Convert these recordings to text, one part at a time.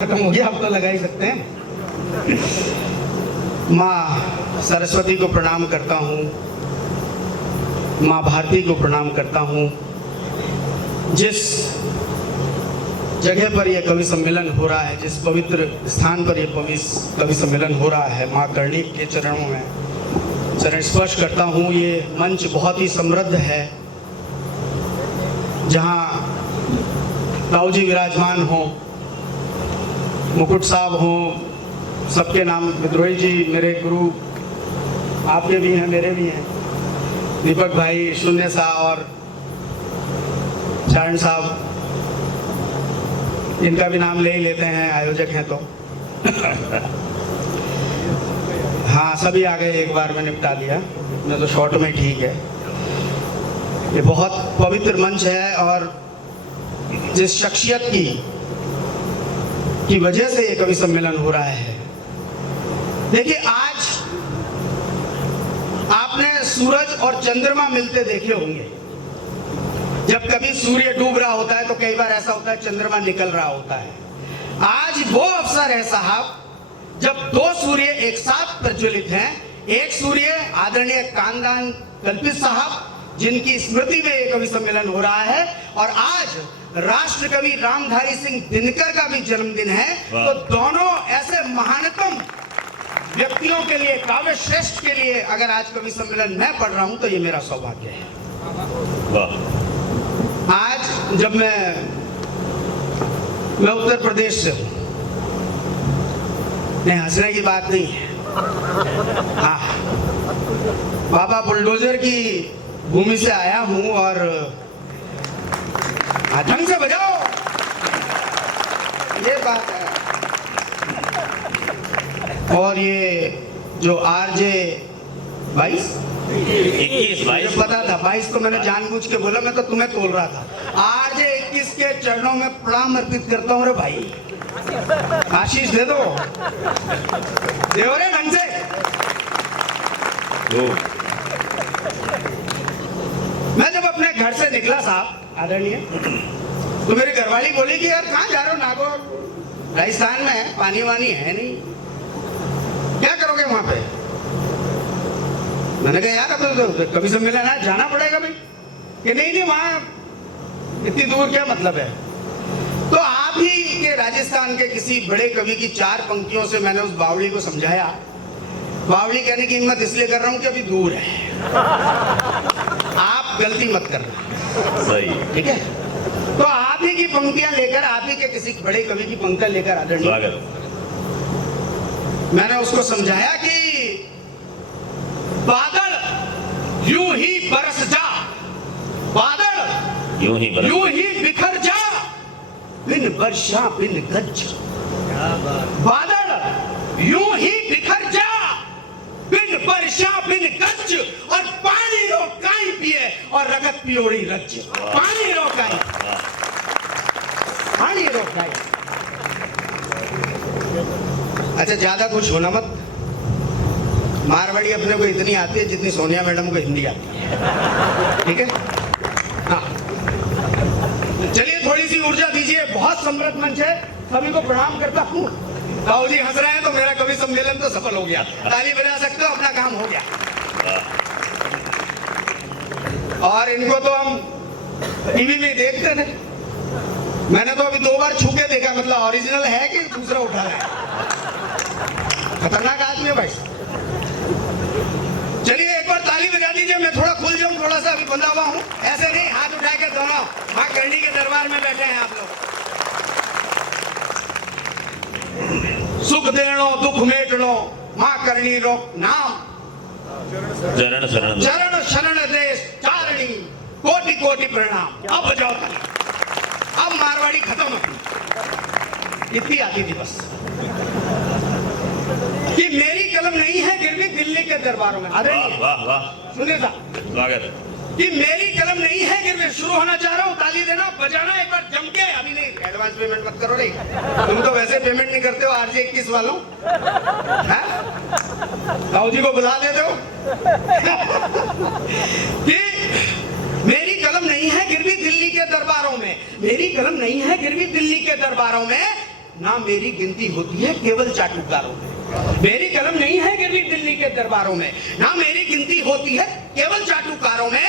खत्म हो गया, आप तो लगा ही सकते हैं। माँ सरस्वती को प्रणाम करता हूँ, माँ भारती को प्रणाम करता हूँ। जिस जगह पर यह कवि सम्मेलन हो रहा है, जिस पवित्र स्थान पर यह कवि सम्मेलन हो रहा है, माँ करणी के चरणों में चरण स्पर्श करता हूँ। ये मंच बहुत ही समृद्ध है, जहाँ ताऊ जी विराजमान हों, मुकुट साहब हों, सबके नाम, विद्रोही जी मेरे गुरु, आपके भी हैं मेरे भी हैं, दीपक भाई, शून्य सा और चारण साहब, इनका भी नाम ले ही लेते हैं, आयोजक हैं तो। हाँ, सभी आ गए, एक बार में निपटा दिया, मैं तो शॉर्ट में ठीक है। ये बहुत पवित्र मंच है और जिस शख्सियत की वजह से ये कवि सम्मेलन हो रहा है। देखिए, आज आपने सूरज और चंद्रमा मिलते देखे होंगे। जब कभी सूर्य डूब रहा होता है तो कई बार ऐसा होता है चंद्रमा निकल रहा होता है। आज वो अवसर है साहब, जब दो सूर्य एक साथ प्रज्वलित हैं। एक सूर्य आदरणीय कानदान कल्पित साहब, जिनकी स्मृति में ये कवि सम्मेलन हो रहा है, और आज राष्ट्र कवि रामधारी सिंह दिनकर का भी जन्मदिन है। तो दोनों ऐसे महानतम व्यक्तियों के लिए, काव्य श्रेष्ठ के लिए अगर आज कवि सम्मेलन मैं पढ़ रहा हूं तो ये मेरा सौभाग्य है। आज जब मैं उत्तर प्रदेश से हूं, नहीं हंसने की बात नहीं है, हाँ, बाबा बुलडोजर की भूमि से आया हूं और ढंग से बजाओ, ये बात है। और ये जो आरजे 21 पता था, 22 तो मैंने जानबूझ के बोला, मैं तो तुम्हें तोल रहा था। आरजे 21 के चरणों में प्रणाम अर्पित करता हूँ। रे भाई, आशीष दे दो, देव रे ढंग से। मैं जब अपने घर से निकला साहब आदरणीय, तो मेरी घरवाली बोली कि यार कहाँ जा रहे हो? नागौर राजस्थान में है, पानी वानी है नहीं, क्या करोगे वहां पे? मैंने कहा यार अब तो कवि सम्मेलन है, जाना पड़ेगा भाई। कि नहीं वहां इतनी दूर क्या मतलब है? तो आप ही के राजस्थान के किसी बड़े कवि की 4 पंक्तियों से मैंने उस बावली को समझाया। बावली कहने की हिम्मत इसलिए कर रहा हूं कि अभी दूर है, आप गलती मत करना, सही, ठीक है? तो आप ही की पंक्तियां लेकर, आप ही के किसी बड़े कवि की पंक्तियां लेकर आदरणीय, मैंने उसको समझाया कि बादल यूं ही बरस जा, बादल यूं ही बिखर जा, बिन वर्षा बिन गज। बादल यूं ही बिखर जा, बिन वर्षा बिन गज, और पानी रो काई पिए और रगत पियोड़ी रज। पानी रो काई, पानी रो काई। अच्छा, ज्यादा कुछ होना मत, मारवाड़ी अपने को इतनी आती है जितनी सोनिया मैडम को हिंदी आती है, ठीक है? हाँ, चलिए थोड़ी सी ऊर्जा दीजिए। बहुत समृद्ध मंच है, सभी को प्रणाम करता हूँ। ताऊ जी हंस रहे हैं तो मेरा कवि सम्मेलन तो सफल हो गया, ताली बजा सकते हो, अपना काम हो गया। और इनको तो हम टीवी में देखते थे, मैंने तो अभी 2 बार छू के देखा, मतलब ओरिजिनल है कि दूसरा उठा रहा है। खतरनाक आदमी है भाई। चलिए एक बार ताली बजा दीजिए, मैं थोड़ा खुल जाऊं, थोड़ा सा अभी बंधा हुआ हूं। ऐसे नहीं, हाथ उठा के दोनों मां करणी के दरबार में बैठे हैं आप लोग। सुख देनो दुख मेटनो, मां करणी रो नाम, चरण शरण चरण शरण देश चारणी, कोटि कोटि प्रणाम। अब बजाओ ताली, अब मारवाड़ी खत्म अपनी, इतनी आती थी बस। कि मेरी कलम नहीं है गिरवी दिल्ली के दरबारों में। अरे वाह वाह, सुनिए साहब, स्वागत है। कि मेरी कलम नहीं है गिरवी। शुरू होना चाह रहा हूँ, ताली देना, बजाना एक बार जम के। अभी नहीं, एडवांस पेमेंट मत करो रे, तुम तो वैसे पेमेंट नहीं करते हो आरजे 21 वालों, ताऊ जी को बुला देते हो। कि मेरी कलम नहीं है गिरवी दिल्ली के दरबारों में, मेरी कलम नहीं है गिरवी दिल्ली के दरबारों में, ना मेरी गिनती होती है केवल चाटुकारों में। मेरी कलम नहीं है गिरवी दिल्ली के दरबारों में, ना मेरी गिनती होती है केवल चाटुकारों में।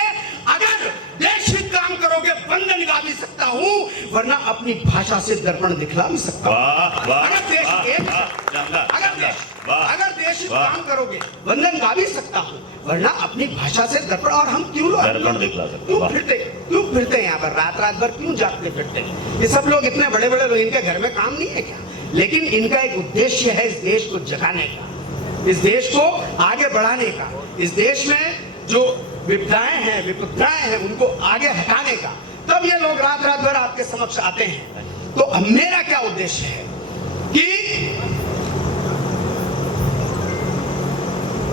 अगर देश हित काम करोगे वंदन गा भी सकता हूँ, वरना अपनी भाषा से दर्पण दिखला भी सकता हूँ। वाह वाह अगर देश वाह, एक वाह, शानदार, शानदार, वाह, अगर देश हित वाह। काम करोगे वंदन गा भी सकता हूँ, वरना अपनी भाषा से दर्पण। और हम दर्पण दिखला सकते, क्यों वाह। फिरते हैं यहाँ पर रात भर, क्यों जागते फिरते हैं? ये सब लोग इतने बड़े बड़े लोग, इनके घर में काम नहीं है क्या? लेकिन इनका एक उद्देश्य है इस देश को जगाने का, इस देश को आगे बढ़ाने का, इस देश में जो विपदाएं हैं विपदाएं हैं उनको आगे हटाने का। तब ये लोग रात भर आपके समक्ष आते हैं। तो अब मेरा क्या उद्देश्य है कि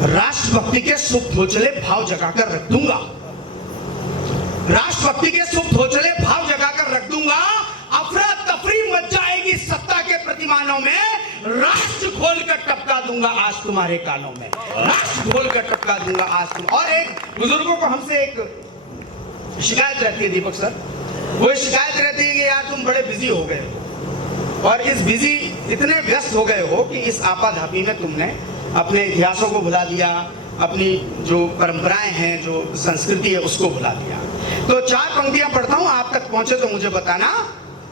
राष्ट्रभक्ति के सुप्त होचले भाव जगाकर रख दूंगा, राष्ट्रभक्ति के सुप्त होचले भाव जगाकर रख दूंगा। अफरा तफरी मच जाएगी सत्ता के प्रतिमानों में, राष्ट्र खोल कर टपका दूंगा आज तुम्हारे कानों में, राष्ट्र खोल कर टपका दूंगा आज तुम। और एक बुजुर्गों को हमसे एक शिकायत रहती है दीपक सर, वो शिकायत रहती है कि यार तुम बड़े बिजी हो गए हो, और इस बिजी इतने व्यस्त हो गए हो कि इस आपाधापी में तुमने अपने इतिहासों को भुला दिया, अपनी जो परंपराएं हैं, जो संस्कृति है उसको भुला दिया। तो 4 पंक्तियां पढ़ता हूं, आप तक पहुंचे तो मुझे बताना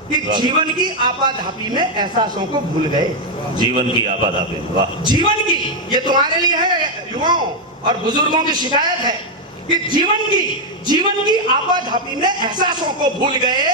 कि जीवन की आपाधापी में एहसासों को भूल गए। जीवन की आपाधापी, वाह, जीवन की, ये तुम्हारे लिए है युवाओं और बुजुर्गों की शिकायत है कि जीवन की आपाधापी में एहसासों को भूल गए,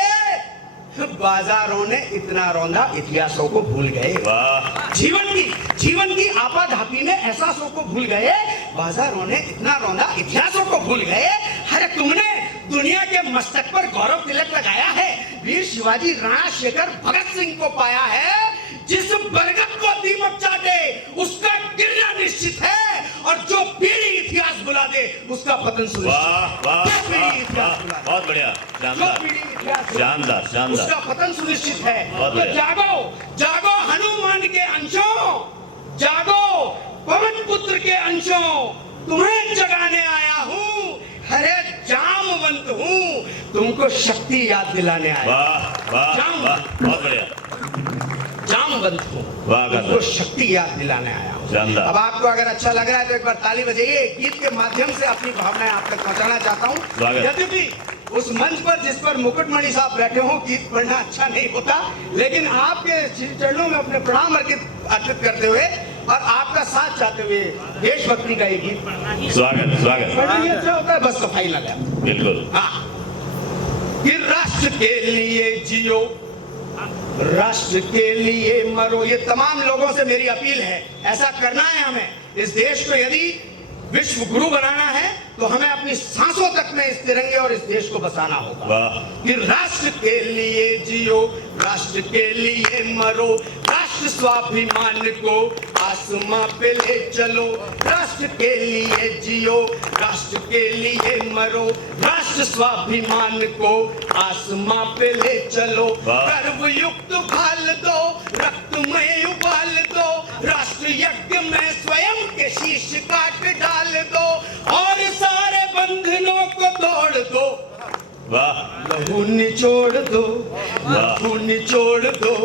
बाजारों ने इतना रौंदा इतिहासों को भूल गए। वाह, जीवन की आपाधापी में एहसासों को भूल गए, बाजारों ने इतना रौंदा इतिहासों को भूल गए। अरे तुमने दुनिया के मस्तक पर गौरव तिलक लगाया है, वीर शिवाजी, राणा शेखर, भगत सिंह को पाया है। जिस बरगद को दीमक चाटे उसका गिरना निश्चित है, और जो पीढ़ी इतिहास भुला दे उसका पतन सुनिश्चित है। वाह वाह जो पीढ़ी वाह, इतिहास वाह, भुला दे, बहुत बढ़िया, जो शानदार, पीढ़ी इतिहास भुला दे, शानदार, शानदार। उसका पतन सुनिश्चित है। बहुत तो बढ़िया। जागो हनुमान के अंशों, जागो पवन पुत्र के अंशों, तुम्हें जगाने आया हूँ। हरे जामवंत हूँ, तुमको शक्ति याद दिलाने आया। वाह वाह वाह, बहुत बढ़िया, जामवंत हूँ, वाह, तुमको शक्ति याद दिलाने आया हूँ। शानदार। अब आपको अगर अच्छा लग रहा है तो एक बार ताली बजाइए। गीत के माध्यम से अपनी भावनाएं आप तक पहुंचाना चाहता हूँ। स्वागत। यद्यपि उस मंच पर जिस पर मुकुटमणि साहब बैठे हो, गीत पढ़ना अच्छा नहीं होता, लेकिन आपके चरणों में अपने प्रणाम अर्पित करते हुए और आपका साथ चाहते हुए देशभक्ति का ये गीत स्वागत स्वागत, पढ़ना ही अच्छा होता है, बस तो फाइनल है। बिल्कुल। हाँ, कि राष्ट्र के लिए जियो, राष्ट्र के लिए मरो। ये तमाम लोगों से मेरी अपील है, ऐसा करना है हमें। इस देश को यदि विश्व गुरु बनाना है तो हमें अपनी सांसों तक में इस तिरंगे और इस देश को बसाना होगा। वाह, कि राष्ट्र के लिए जियो, राष्ट्र के लिए मरो, राष्ट्र स्वाभिमान को आसमां पे ले चलो। राष्ट्र के लिए जियो, राष्ट्र के लिए मरो, राष्ट्र स्वाभिमान को आसमां पे ले चलो। वाह। गर्व युक्त भाल दो, रक्त में उबाल दो, राष्ट्र यज्ञ में स्वयं के शीश काट डाल दो, और सारे बंधनों को तोड़ दो। वाह, लहू निचोड़ दो, लहू निचोड़ दो,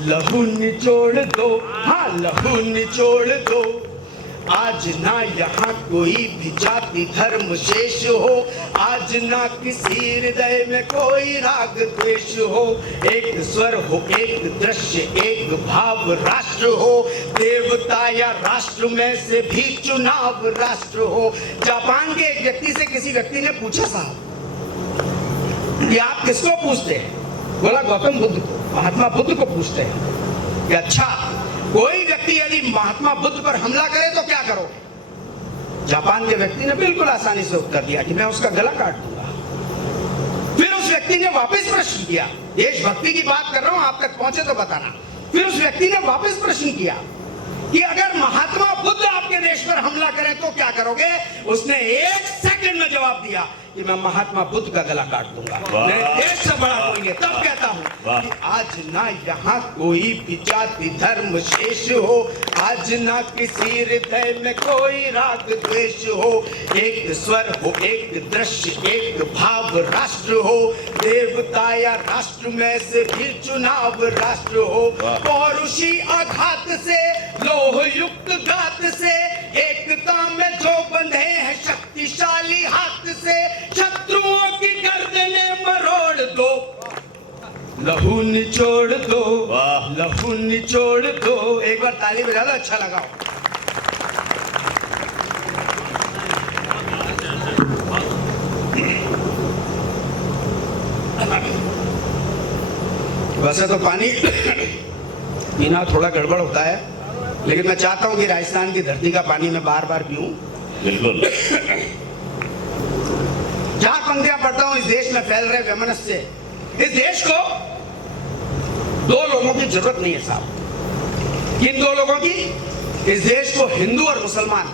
लहू निचोड़ दो, हाँ लहू निचोड़ दो। आज ना यहाँ कोई भी जाति धर्म शेष हो, आज ना किसी हृदय में कोई राग द्वेष हो। एक स्वर हो, एक दृश्य, एक भाव राष्ट्र हो, देवता या राष्ट्र में से भी चुनाव राष्ट्र हो। जापान के एक व्यक्ति से किसी व्यक्ति ने पूछा, साहब कि आप किसको पूछते हैं? बोला गौतम बुद्ध को, महात्मा बुद्ध को पूछते हैं। कि अच्छा, कोई व्यक्ति यदि महात्मा बुद्ध पर हमला करे तो क्या करोगे? जापान के व्यक्ति ने बिल्कुल आसानी से उत्तर दिया कि मैं उसका गला काट दूंगा। फिर उस व्यक्ति ने वापस प्रश्न किया, देशभक्ति की बात कर रहा हूं, आप तक पहुंचे तो बताना। फिर उस व्यक्ति ने वापस प्रश्न किया कि अगर महात्मा बुद्ध आपके देश पर हमला करें तो क्या करोगे? उसने 1 सेकंड में जवाब दिया कि मैं महात्मा बुद्ध का गला काट दूंगा, वाह। मेरे देश से बड़ा कोई नहीं। तब कहता हूँ वाह। कि आज ना यहाँ कोई भी जाति धर्म शेष हो, आज ना किसी हृदय में कोई राग द्वेष हो, एक स्वर हो, एक दृश्य, एक भाव राष्ट्र हो, देवता या राष्ट्र में से भी चुनाव राष्ट्र हो, वाह। और उसी आघात से लोह युक्त घात से एकता में जो बंधे हैं शक्तिशाली हाथ से, शत्रुओं की गर्दनें मरोड़ दो, लहू निचोड़ दो, वाह। लहू निचोड़ दो। एक बार ताली बजा दो, अच्छा लगाओ। वैसे तो पानी पीना थोड़ा गड़बड़ होता है, लेकिन मैं चाहता हूं कि राजस्थान की धरती का पानी मैं बार बार पीऊं। बिल्कुल। चार पंक्तियां पढ़ता हूं। इस देश में फैल रहे वैमनस्य, इस देश को दो लोगों की जरूरत नहीं है साहब। किन दो लोगों की? इस देश को हिंदू और मुसलमान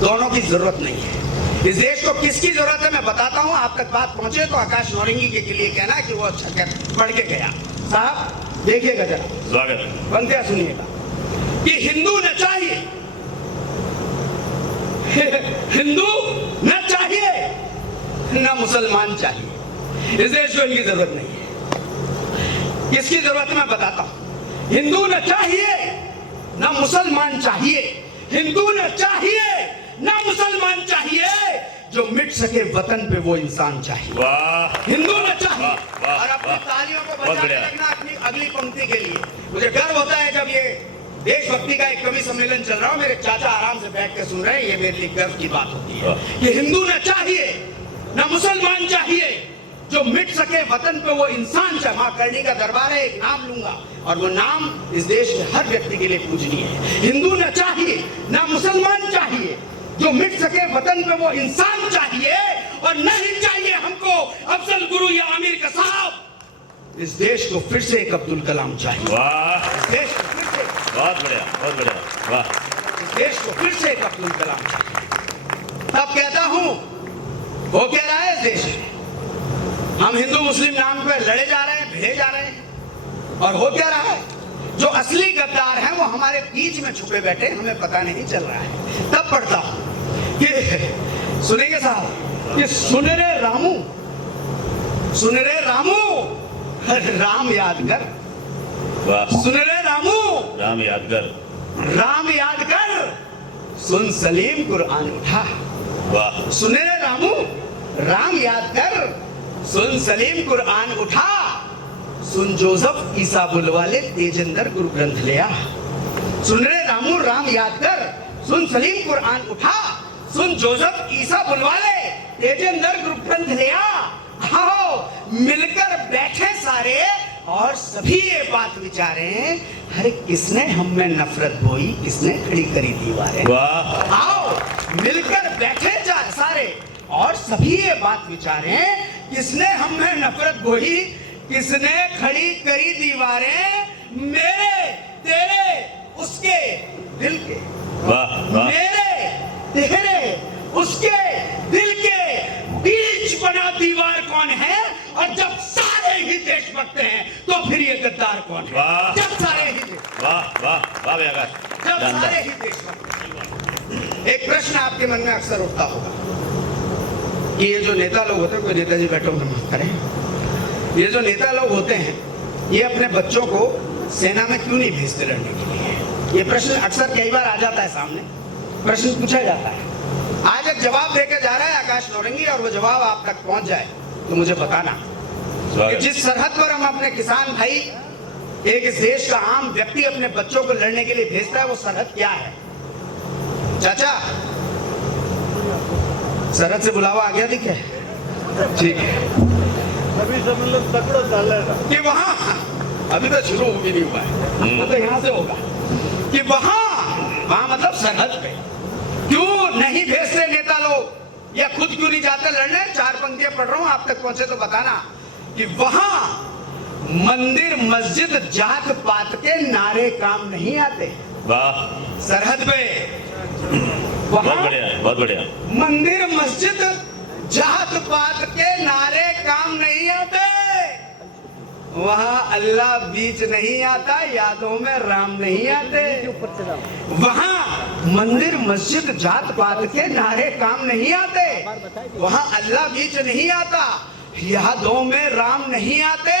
दोनों की जरूरत नहीं है। इस देश को किसकी जरूरत है मैं बताता हूं, आप तक बात पहुंचे तो आकाश नौरंगी के लिए कहना कि वो अच्छा पढ़ के गया। साहब देखिएगा जरा, स्वागत। पंक्तियां सुनिएगा कि हिंदू न चाहिए, हिंदू न चाहिए, न मुसलमान चाहिए। इस देश को इनकी जरूरत नहीं है। किसकी जरूरत है मैं बताता हूं। हिंदू न चाहिए, न मुसलमान चाहिए, हिंदू न चाहिए, न मुसलमान चाहिए, जो मिट सके वतन पे वो इंसान चाहिए। वाह। हिंदू न चाहिए। वाह, वाह, और अपनी वाह। तालियों को बहुत बजाते बढ़िया। रखना अपनी अगली पंक्ति के लिए। मुझे गर्व होता है जब ये देशभक्ति का एक कवि सम्मेलन चल रहा हो, मेरे चाचा आराम से बैठ के सुन रहे हैं, ये मेरे लिए गर्व की बात होती है वाह। कि हिंदू न चाहिए, न मुसलमान चाहिए, जो मिट सके वतन पे वो इंसान चाहिए। मां करणी का दरबार है, एक नाम लूंगा और वो नाम इस देश के हर व्यक्ति के लिए पूजनीय है। हिंदू न चाहिए, न मुसलमान चाहिए, जो मिट सके वतन पे वो इंसान चाहिए, और नहीं चाहिए हमको अफजल गुरु या आमिर का साहब। इस देश को फिर से एक अब्दुल कलाम चाहिए। वाह। इस देश को फिर से, बहुत बढ़िया, बहुत बढ़िया। वाह। इस देश को फिर से एक अब्दुल कलाम चाहिए। तब कहता हूं, वो कह रहा है इस देश में हम हिंदू मुस्लिम नाम पे लड़े जा रहे हैं, भिड़े जा रहे हैं, और हो क्या रहा है? जो असली गद्दार हैं वो हमारे बीच में छुपे बैठे, हमें पता नहीं चल रहा है। तब पढ़ता हूं कि सुनेंगे साहब कि सुन रे रामू, सुन रे रामू, राम याद कर, वाह। सुन रे रामू, राम याद कर। राम याद कर, सुन सलीम कुरान उठा। वाह। सुन रे रामू, राम याद कर, सुन सलीम कुरान उठा, सुन जोसेफ ईसा बुलवाले तेजेंद्र गुरु ग्रंथ लिया। सुन रे रामू, राम याद कर, सुन सलीम कुरान उठा, सुन जोसेफ ईसा बुलवाले तेजेंद्र गुरु ग्रंथ लिया। आओ मिलकर बैठे सारे और सभी ये बात विचारें, अरे किसने हम में नफरत बोई, किसने खड़ी करी दीवारें। वाह। आओ मिलकर बैठे जा सारे और सभी ये बात विचारें, किसने हम में नफरत बोई, किसने खड़ी करी दीवारें, मेरे तेरे उसके दिल के। वाह। वाह। मेरे तेरे उसके दिल के बीच बना दीवार कौन है? और जब सारे ही देशभक्त हैं तो फिर ये गद्दार कौन है? वाह। जब सारे ही देश- वाह। वाह। वाह भैया का। जब जानदार। सारे ही देशभक्त। एक प्रश्न आपके मन में अक्सर उठता होगा कि ये जो नेता लोग होते हैं, कोई नेताजी बैठो माफ करें, ये जो नेता लोग होते हैं ये अपने बच्चों को सेना में क्यों नहीं भेजते लड़ने के लिए? ये प्रश्न अक्सर कई बार आ जाता है सामने, प्रश्न पूछा जाता है। आज एक जवाब देकर जा रहा है आकाश नौरंगी, और वो जवाब आप तक पहुंच जाए तो मुझे बताना कि स्वागत। जिस सरहद पर हम अपने किसान भाई, एक इस देश का आम व्यक्ति अपने बच्चों को लड़ने के लिए भेजता है, वो सरहद क्या है? चाचा सरहद से बुलावा आ गया, दिखे? ठीक है। अभी सम्मेलन तकड़ा चल रहा है कि वहां अभी तो शुरू भी नहीं हुआ है, वो तो यहाँ से होगा कि वहां मतलब सरहद पे क्यों नहीं भेजते नेता लोग, या खुद क्यों नहीं जाते लड़ने? चार पंक्तियां पढ़ रहा हूं, आप तक पहुंचे तो बताना कि वहां मंदिर मस्जिद जात पात के नारे काम नहीं आते। वाह। सरहद पे बहुत वहां बढ़िया, बहुत बढ़िया। मंदिर मस्जिद जात पात के नारे काम नहीं आते, वहां अल्लाह बीच नहीं आता, यादों में राम नहीं आते। वहां मंदिर मस्जिद जात पात के नारे काम नहीं आते, वहां अल्लाह बीच नहीं आता, यादों में राम नहीं आते।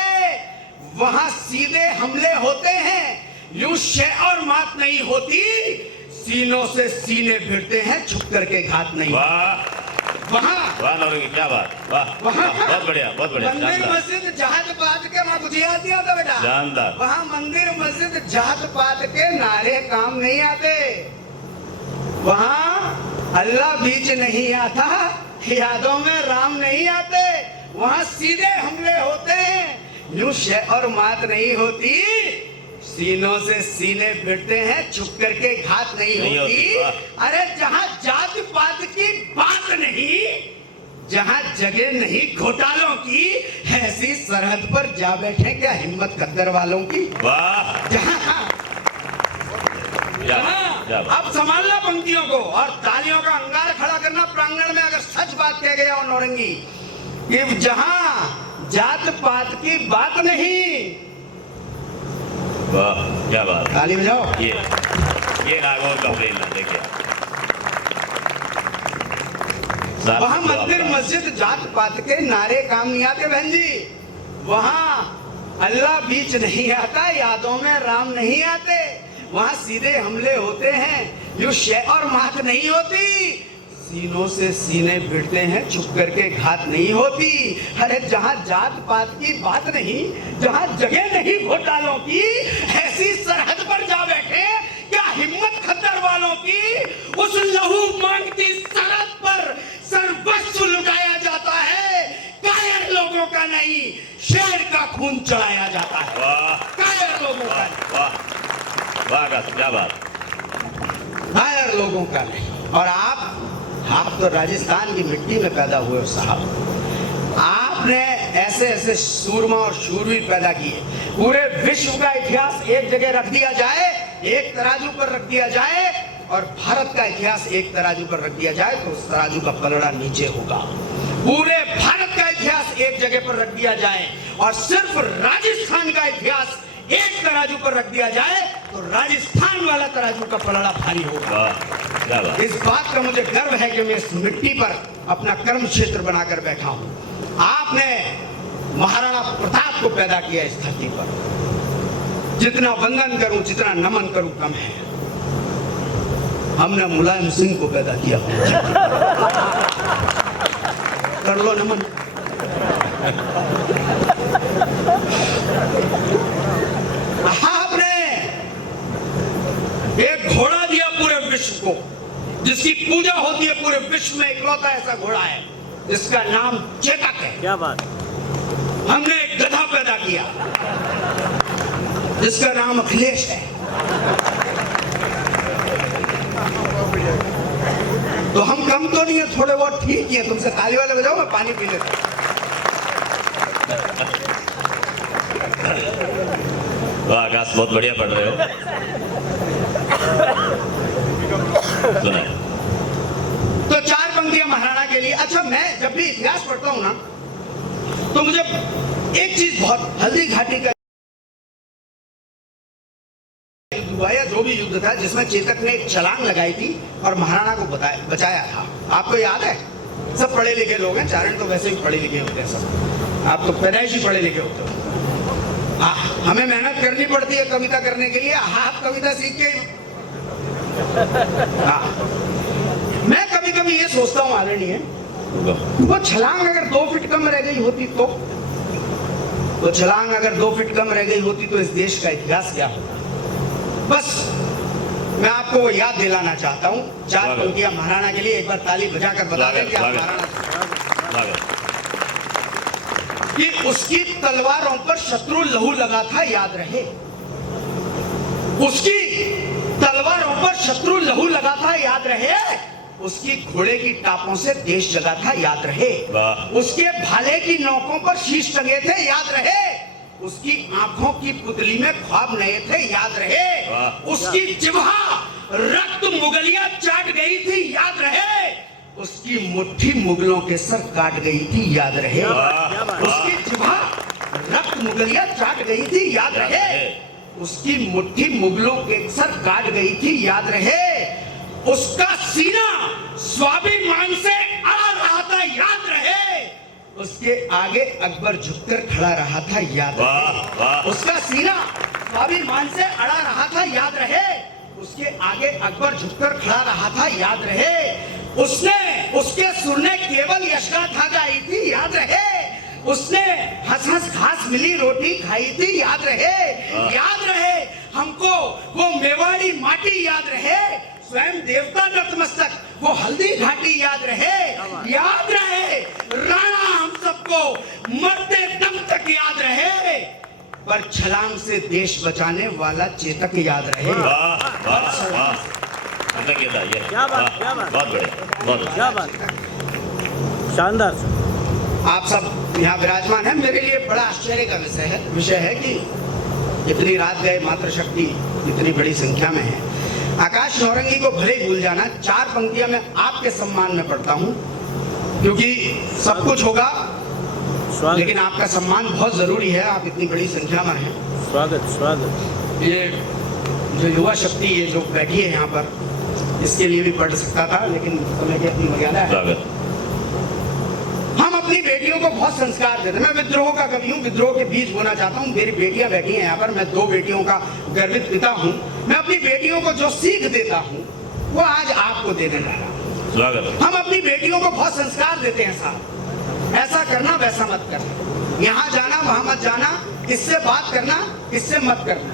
वहां सीधे हमले होते हैं, यूं शय और मात नहीं होती, सीनों से सीने भिड़ते हैं, छुप करके घात नहीं। वाह वहां वाह नौरंगी, क्या बात, वाह वहां बहुत बढ़िया, बहुत बढ़िया, मंदिर शानदार, मस्जिद जात पात के वहां कुछ याद नहीं आता बेटा। शानदार। वहां मंदिर मस्जिद जात पात के नारे काम नहीं आते, वहां अल्लाह बीच नहीं आता, यादों में राम नहीं आते। वहां सीधे हमले होते हैं, यूं शय और मात नहीं होती, सीनों से सीने भिड़ते हैं, छुप करके घात नहीं होती। अरे जहां जात पात की बात नहीं, जहां जगह नहीं घोटालों की, ऐसी सरहद पर जा बैठे क्या हिम्मत खद्दर वालों की। वाह जहां अब संभालना पंक्तियों को और तालियों का अंगार खड़ा करना प्रांगण में। अगर सच बात कह गया हो नौरंगी कि जहां जात पात की बात नहीं, वाह क्या बात, ताली बजाओ। ये नागौर का प्रेम देखिए, वहां मंदिर मस्जिद जात पात के नारे काम नहीं आते बहन जी, वहां अल्लाह बीच नहीं आता, यादों में राम नहीं आते। वहां सीधे हमले होते हैं, यूं शय और मात नहीं होती, सीनों से सीने भिड़ते हैं, छुप करके घात नहीं होती। अरे जहां जात पात की बात नहीं, जहां जगह नहीं घोटालों की, ऐसी सरहद पर जा बैठे क्या हिम्मत खद्दर वालों की। उस लहू मांगती सरहद पर सर्वस्व लुटाया जाता है, कायर लोगों का नहीं, शेर का खून चढ़ाया जाता है। वाह कायर लोगों का, वाह वाह क्या बात, कायर लोगों का नहीं। और आप तो राजस्थान की मिट्टी में पैदा हुए हो साहब, आपने ऐसे ऐसे सूरमा और शूरवीर पैदा किए। पूरे विश्व का इतिहास एक जगह रख दिया जाए, एक तराजू पर रख दिया जाए, और भारत का इतिहास एक तराजू पर रख दिया जाए, तो उस तराजू का पलड़ा नीचे होगा। पूरे भारत का इतिहास एक जगह पर रख दिया जाए और सिर्फ राजस्थान का इतिहास एक तराजू पर रख दिया जाए, तो राजस्थान वाला तराजू का पलड़ा भारी होगा। वाह क्या बात, इस बात का मुझे गर्व है कि मैं इस मिट्टी पर अपना कर्म क्षेत्र बनाकर बैठा हूं। आपने महाराणा प्रताप को पैदा किया इस धरती पर, जितना वंदन करूं, जितना नमन करूं कम है। हमने मुलायम सिंह को पैदा किया, कर लो नमन। आपने एक घोड़ा दिया पूरे विश्व को, जिसकी पूजा होती है पूरे विश्व में, इकलौता ऐसा घोड़ा है जिसका नाम चेतक है। क्या बात, हमने एक गधा पैदा किया जिसका नाम अखिलेश है। तो हम कम तो नहीं है, थोड़े बहुत ठीक ही है। तुमसे ताली वाले बजाओ, मैं पानी पी लेता हूं। वाह आकाश बहुत बढ़िया पढ़ रहे हो, सुनाए। तो चार पंक्तियां महाराणा के लिए। अच्छा, मैं जब भी इतिहास पढ़ता हूं ना, तो मुझे एक चीज बहुत, हल्दी घाटी का युद्ध हुआ या जो भी युद्ध था जिसमें चेतक ने एक छलांग लगाई थी और महाराणा को बचाया था, आपको याद है? सब पढ़े लिखे लोग हैं, चारण तो वैसे ही पढ़े लिखे होते हैं सब, आप तो पैदाइशी पढ़े लिखे होते हो। हमें मेहनत करनी पड़ती है कविता करने के लिए। आप कविता सीख के मैं कभी कभी ये सोचता हूँ आदरणीय, वो छलांग अगर 2 फीट कम रह गई होती तो, वो छलांग अगर 2 फीट कम रह गई होती तो इस देश का इतिहास क्या होता। बस मैं आपको वो याद दिलाना चाहता हूँ। चार पंक्तियां महाराणा के लिए, एक बार ताली बजाकर बता दें कि आप महाराणा, कि उसकी तलवारों पर शत्रु लहू लगा था, याद रहे। उसकी तलवारों पर शत्रु लहू लगा था, याद रहे। उसकी घोड़े की टापों से देश जगा था, याद रहे। उसके भाले की नोकों पर शीश टंगे थे, याद रहे। उसकी आंखों की पुतली में ख्वाब नए थे, याद रहे। उसकी जिह्वा रक्त मुगलिया चाट गई थी, याद रहे। उसकी मुट्ठी मुगलों के सर काट गई थी, याद रहे। उसकी जिभा रक्त मुगलिया चाट गई थी, याद रहे। उसकी मुट्ठी मुगलों के सर काट गई थी, याद रहे। उसका सीना स्वाभिमान से अड़ा रहा था, याद रहे। उसके आगे अकबर झुककर खड़ा रहा था, याद रहे। उसका सीना स्वाभिमान से अड़ा रहा था, याद रहे। उसके आगे अकबर झुककर खड़ा रहा था, याद रहे। उसके सुर ने केवल यशगाथा गाई थी, याद रहे। उसने हंस हंस घास मिली रोटी खाई थी, याद रहे। याद रहे हमको वो मेवाड़ी माटी, याद रहे। स्वयं देवता नतमस्तक वो हल्दी घाटी, याद रहे। याद रहे राणा हम सबको मरते दम तक, याद रहे। पर छलांग से देश बचाने वाला चेतक, याद रहे। क्या बात, क्या बात, बहुत बढ़िया, बहुत क्या बात, शानदार। आप सब यहाँ विराजमान हैं, मेरे लिए बड़ा आश्चर्य का विषय है कि इतनी रात गए मातृशक्ति इतनी बड़ी संख्या में है। आकाश नौरंगी को भले ही भूल जाना, 4 पंक्तियां मैं आपके सम्मान में पढ़ता हूँ, क्योंकि सब कुछ होगा लेकिन आपका सम्मान बहुत जरूरी है। आप इतनी बड़ी संख्या में हैं। स्वागत, स्वागत। ये जो युवा शक्ति ये जो बैठी है यहाँ पर, इसके लिए भी पढ़ सकता था, लेकिन समय की अपनी मर्यादा है। हम अपनी बेटियों को बहुत संस्कार देते हैं। मैं विद्रोह का कवि हूँ, विद्रोह के बीज बोना चाहता हूँ। मेरी बेटियां बैठी हैं यहाँ पर, मैं 2 बेटियों का गर्वित पिता हूँ। मैं अपनी बेटियों को जो सीख देता हूँ वो आज आपको देने जा रहा हूँ। हम अपनी बेटियों को बहुत संस्कार देते हैं साहब, ऐसा करना वैसा मत करना, यहाँ जाना वहां मत जाना, इससे बात करना इससे मत करना।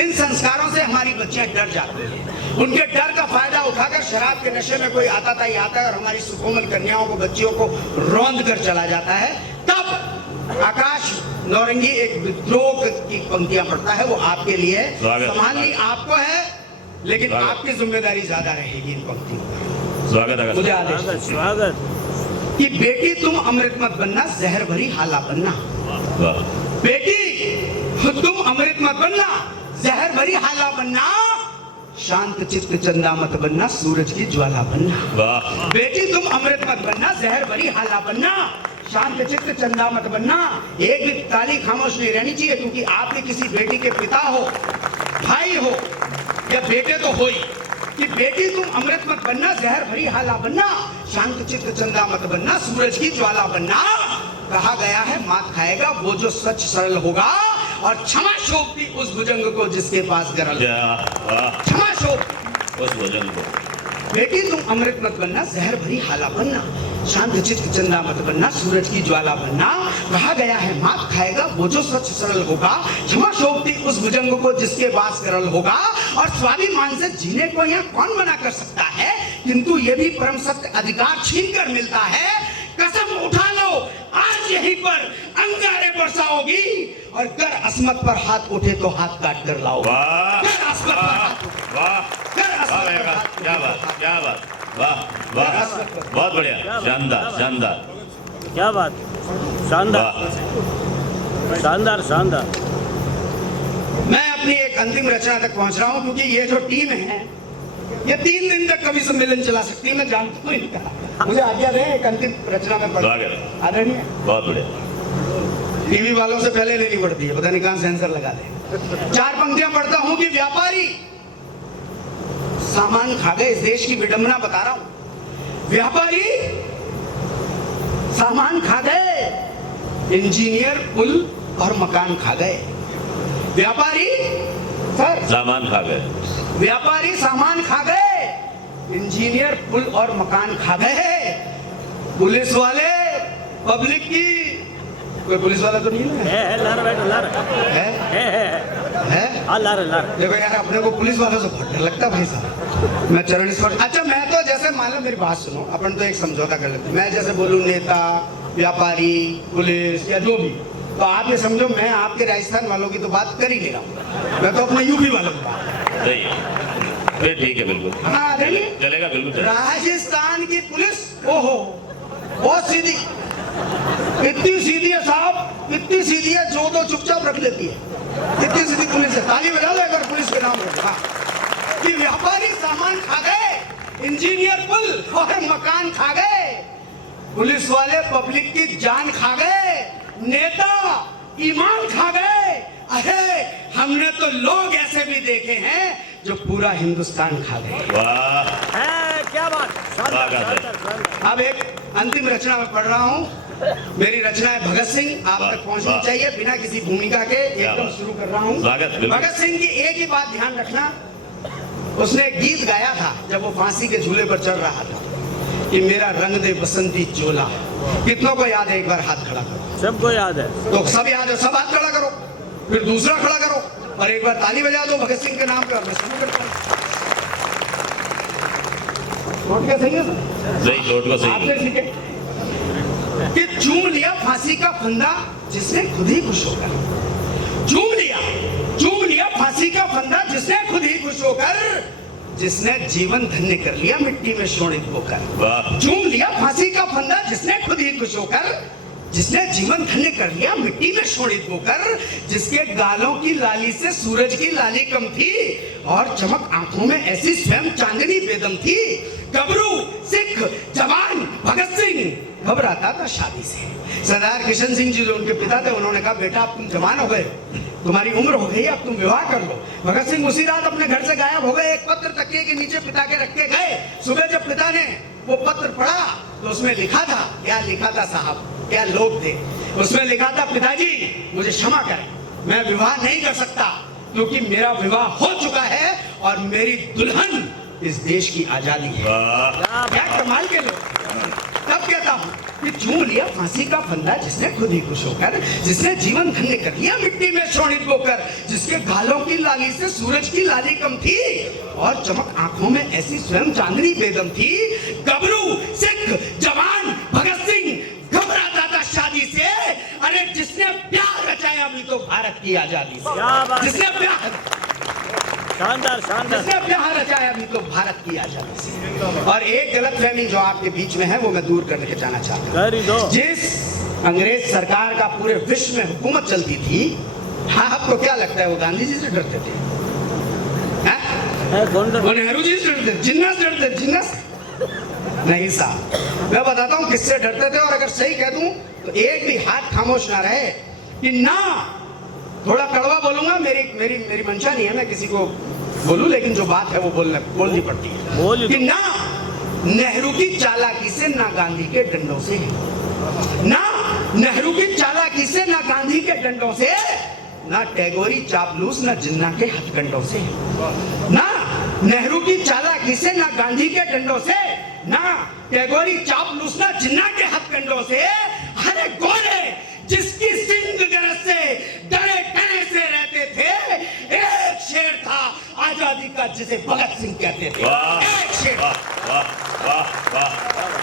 इन संस्कारों से हमारी बच्चियां डर जाती हैं। उनके डर का फायदा उठाकर शराब के नशे में कोई आता था आता है और हमारी सुकोमल कन्याओं को, बच्चियों को रौंद कर चला जाता है। तब आकाश नौरंगी एक विद्रोह की पंक्तियां पढ़ता है, वो आपके लिए संभालनी आपको है, लेकिन आपकी जिम्मेदारी ज्यादा रहेगी इन पंक्तियों पर। स्वागत, मुझे आदेश, स्वागत। कि बेटी तुम अमृत मत बनना, जहर भरी हाला बनना। बेटी तुम अमृत मत बनना, जहर भरी हाला बनना। शांत चित्त चंदा मत बनना, सूरज की ज्वाला बनना। बेटी तुम अमृत मत बनना, जहर भरी हाला बनना। शांत चित्त चंदा मत बनना। एक भी ताली खामोश नहीं रहनी चाहिए, क्योंकि आप भी किसी बेटी के पिता हो, भाई हो या बेटे तो हो ही। कि बेटी तुम अमृत मत बनना, जहर भरी हाला बनना। शांत चित्त चंदा मत बनना, सूरज की ज्वाला बनना। कहा गया है मात खाएगा वो जो सच सरल होगा, और क्षमा शोभती उस भुजंग को जिसके पास गरल। क्षमा शोभती उस भुजंग को। बेटी तुम अमृत मत बनना, जहर भरी हाला बनना। शांत चित्त चंदा मत बनना, सूरज की ज्वाला बनना। कहा गया है मात खाएगा वो जो सच सरल होगा, क्षमा शोभती उस भुजंग को जिसके पास गरल होगा। और स्वाभिमान से जीने को यहाँ कौन मना कर सकता है, किंतु ये भी परम सत्य अधिकार छीन कर मिलता है। कसम उठा लो आज यहीं पर अंगारे बरसाओगी, और कर अस्मत पर हाथ उठे तो हाथ काट कर लाओ। कर अस्मत पर हाथ, कर अस्मत पर हाथ, क्या बात, क्या बात, वाह वाह, बहुत बढ़िया, शानदार, शानदार, क्या बात, शानदार, शानदार, शानदार। मैं अपनी एक अंतिम रचना तक पहुंच रहा हूं, क्योंकि ये जो टीम है ये 3 दिन तक कवि सम्मेलन चला सकती है। मैं जानता हूँ इनका, मुझे आज्ञा दें एक अंतिम रचना में पढ़। आदरणीय, बहुत बढ़िया। टीवी वालों से पहले लेनी पड़ती है, पता नहीं कहां सेंसर लगा दे। 4 पंक्तियां पढ़ता हूं कि व्यापारी सामान खा गए, इस देश की विडंबना बता रहा हूं। व्यापारी सामान खा गए, इंजीनियर पुल और मकान खा गए। व्यापारी सर सामान खा गए, व्यापारी सामान खा गए, इंजीनियर पुल और मकान खा गए। पुलिस वाले पब्लिक की, कोई पुलिस वाला तो नहीं है? लार बैठ, लार है? हाँ, लार, लार। देखो यार, अपने को पुलिस वालों से बहुत डर लगता है भाई साहब। मैं चरण स्पर्श, अच्छा मैं तो जैसे मान लो मेरी बात सुनो, अपन तो एक समझौता कर लेते हैं। मैं जैसे बोलूं नेता, व्यापारी, पुलिस या जो भी, तो आप ये समझो मैं आपके राजस्थान वालों की तो बात कर ही नहीं रहा हूँ, मैं तो अपने यूपी वालों की बात। सही है, फिर ठीक है, बिल्कुल हाँ चलेगा, बिल्कुल चलेगा। राजस्थान की पुलिस ओहो बहुत सीधी, इतनी सीधी है साहब, इतनी सीधी है जो दो चुपचाप रख लेती है, इतनी सीधी पुलिस है। ताली बजा लो अगर पुलिस के नाम हो। हाँ कि व्यापारी सामान खा गए, इंजीनियर पुल और मकान खा गए, पुलिस वाले पब्लिक की जान खा गए, नेता ईमान खा गए। अरे हमने तो लोग ऐसे भी देखे हैं जो पूरा हिंदुस्तान खा गए। वाह है, क्या बात, शानदार, स्वागत है। शानदार, शानदार। अब एक अंतिम रचना में पढ़ रहा हूँ। मेरी रचना है भगत सिंह, आप वाह, तक पहुंचनी वाह। चाहिए बिना किसी भूमिका के। एकदम बात। शुरू कर रहा हूँ। स्वागत, बिल्कुल। भगत सिंह की एक ही बात ध्यान रखना, उसने एक गीत गाया था जब वो फांसी के झूले पर चढ़ रहा था कि मेरा रंग दे बसंती चोला। कितनों को याद है? एक बार हाथ खड़ा करो। सबको याद है। तो सब याद है, सब हाथ खड़ा करो, फिर दूसरा खड़ा करो और एक बार ताली बजा दो भगत सिंह के नाम पे। और मैं शुरू करता हूँ। नोट क्या सही है सर? सही, नोट को सही। आपने ठीक है कि चूम लिया फांसी का फंदा जिसने खुद ही खुश होकर, चूम लिया फांसी का फंदा जिसने खुद ही खुश होकर, जिसने जीवन धन्य कर लिया मिट्टी में शोणित होकर। वाह चूम लिया फांसी का फंदा जिसने खुद ही खुश होकर, जिसने जीवन धन्य कर लिया मिट्टी में शोणित होकर, जिसके गालों की लाली से सूरज की लाली कम थी और चमक आंखों में ऐसी स्वयं चांदनी बेदम थी। गबरू सिख जवान भगत सिंह घबराता था शादी से। सरदार किशन सिंह जी जो उनके पिता थे, उन्होंने कहा बेटा अब तुम जवान हो गए, तुम्हारी उम्र हो गई, अब तुम विवाह कर लो। भगत सिंह उसी रात अपने घर से गायब हो गए। एक पत्र तकिए के नीचे पिता के रख के गए। सुबह जब पिता ने वो पत्र पढ़ा तो उसमें लिखा था, क्या लिखा था साहब, क्या लोग थे। उसमें लिखा था, पिताजी मुझे क्षमा करें, मैं विवाह नहीं कर सकता क्योंकि मेरा विवाह हो चुका है और मेरी दुल्हन इस देश की आजादी है। वाह क्या कमाल के लोग। तब कहता हूँ कि चूम लिया फांसी का फंदा जिसने खुद ही खुश होकर, जिसने जीवन धन्य कर लिया मिट्टी में शोणित होकर, जिसके गालों की लाली से सूरज की लाली कम थी और चमक आंखों में ऐसी स्वयं चांदनी बेदम थी। गबरू सिख जवान भगत सिंह घबराता था शादी से। अरे जिसने प्यार रचाया भी तो भारत की आजादी से। क्या बात है। जिसने प्यार शानदार, शानदार। जिसने प्यार रचाया भी तो भारत की आजादी से। और एक गलतफहमी जो आपके बीच में है वो मैं दूर करके जाना चाहता हूँ। कर ही दो। जिस अंग्रेज सरकार का पूरे विश्व में हुकूमत चलती थी, हाँ आपको क्या लगता है वो गांधी जी से डरते थे? हाँ? है, कौन डर- वो नेहरू जी से डरते, जिन्नस डरते, जिन्नस नहीं साहब। मैं बताता हूँ किससे डरते थे, और अगर सही कह दूं तो एक भी हाथ खामोश ना रहे कि ना, थोड़ा कड़वा बोलूंगा, मेरी मंशा नहीं है मैं किसी को बोलूं, लेकिन जो बात है वो बोलनी पड़ती है बोल कि ना नेहरू की चालाकी से, ना गांधी के डंडों से, ना नेहरू की चालाकी से, ना गांधी के डंडों से, ना टैगोरी चापलूस, ना जिन्ना के हथकंडों से, ना नेहरू की चालाकी से, ना गांधी के डंडों से, ना टैगोरी चापलूस, ना जिन्ना के हथकंडों से। अरे गोरे जिसकी सिंध गरज से डरे डरे से रहते थे। एक शेर था आजादी का जिसे भगत सिंह कहते थे। वाह एक शेर, वाह वाह वाह वाह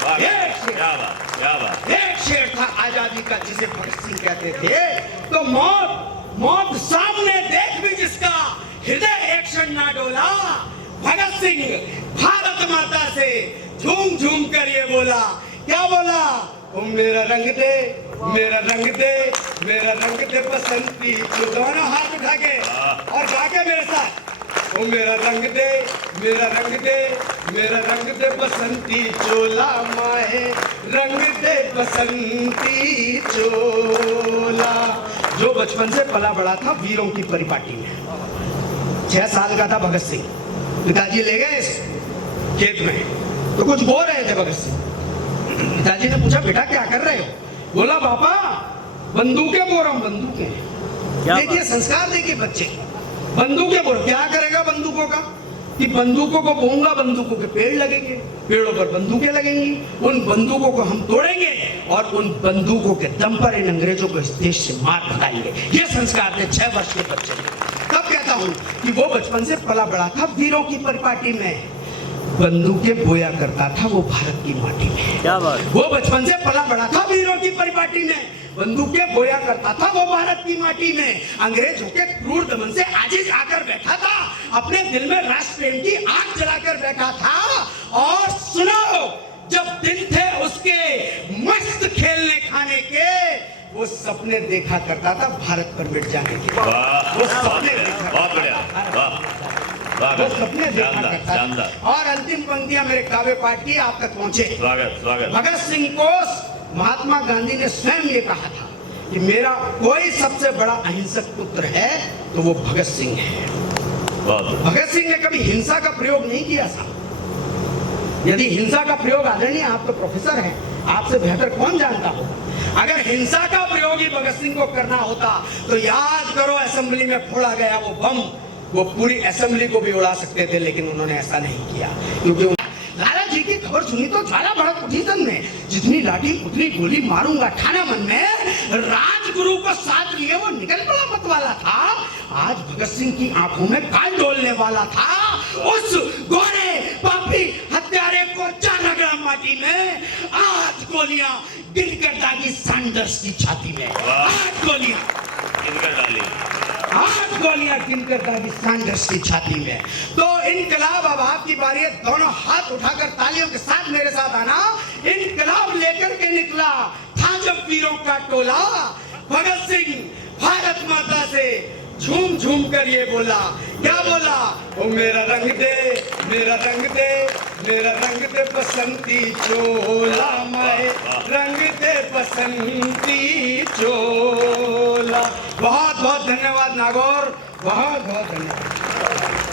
वाह क्या बात, क्या बात। एक शेर था आजादी का जिसे भगत सिंह कहते थे। तो मौत सामने देख भी जिसका हृदय एक क्षण ना डोला, भगत सिंह भारत माता से झूम झूम कर ये बोला, क्या बोला? ओ मेरा रंग दे, मेरा रंग दे, मेरा रंग दे बसंती। तो दोनों हाथ उठा के और गा के मेरे साथ, ओ मेरा रंग दे, मेरा रंग दे, मेरा रंग दे बसंती चोला, माहे रंग दे बसंती चोला। जो बचपन से पला बड़ा था वीरों की परिपाटी में, 6 साल का था भगत सिंह, पिताजी ले गए इस खेत में, तो कुछ बो रहे थे भगत सिंह। पिताजी ने पूछा बेटा क्या कर रहे हो? बोला पापा बंदूकें बो रहा हूं, बंदूकें। क्या देखिए बात। संस्कार देखिए बच्चे, बंदूकें बो। क्या करेगा बंदूकों का? कि बंदूकों को बोऊंगा, बंदूकों के पेड़ लगेंगे, पेड़ों पर बंदूकें लगेंगी, उन बंदूकों को हम तोड़ेंगे और उन बंदूकों के दम पर इन अंग्रेजों को इस देश से मार भगाएंगे। ये संस्कार थे 6 वर्ष के बच्चे में। तब कहता हूं कि वो बचपन से पला बड़ा था वीरों की परिपाटी में, बंदूकें बोया करता था वो भारत की माटी में। क्या बात। वो बचपन से पला बड़ा था वीरों की परिपाटी में, बंदूकें बोया करता था वो भारत की माटी में। अंग्रेजों के क्रूर दमन से आजिज आकर बैठा था, अपने दिल में राष्ट्र प्रेम की आग जलाकर बैठा था। और सुनो, जब दिन थे उसके मस्त खेलने खाने के, वो सपने देखा करता था भारत पर मिट जाने के। वाह वो सपने देखा बहुत बढ़िया, वाह स्वागत, वो सपने देखा शानदार, करता शानदार। था। और अंतिम पंक्तियां मेरे काव्य पाठ की आप तक पहुंचे। स्वागत स्वागत भगत सिंह को महात्मा गांधी ने स्वयं ये कहा था कि मेरा कोई सबसे बड़ा अहिंसक पुत्र है तो वो भगत सिंह है। बहुत भगत सिंह ने कभी हिंसा का प्रयोग नहीं किया था। यदि हिंसा का प्रयोग आदरणीय, आप तो प्रोफेसर हैं, आपसे बेहतर कौन जानता हो। अगर हिंसा का प्रयोग ही भगत सिंह को करना होता तो याद करो असेंबली में फोड़ा गया वो बम, वो पूरी असेंबली को भी उड़ा सकते थे, लेकिन उन्होंने ऐसा नहीं किया। क्योंकि लाला जी की खबर सुनी तो ज्वाला भड़क उठी तन में, जितनी लाठी उतनी गोली मारूंगा ठाना मन में। राजगुरु को साथ लिए वो निकल पड़ा मत वाला था, आज भगत सिंह की आंखों में काल डोलने वाला था। उस गोरे पापी हत्यारे को जाना गया माटी में, आज गोलियां गिरकर दागी सैंडर्स की छाती में। आज गोलियां गिनकर डाली। 8 गोलियां गिनकर दागी सैंडर्स की छाती में। तो इनकलाब, अब आपकी बारी है, दोनों हाथ उठाकर तालियों के साथ मेरे साथ आना। इनकलाब लेकर के निकला था जब वीरों का टोला, भगत सिंह भारत माता से झूम झूम कर ये बोला, क्या बोला? ओ मेरा रंग दे, मेरा रंग दे, मेरा रंग दे बसंती चोला, मैं रंग दे बसंती चोला। बहुत बहुत धन्यवाद नागौर, बहुत बहुत धन्यवाद।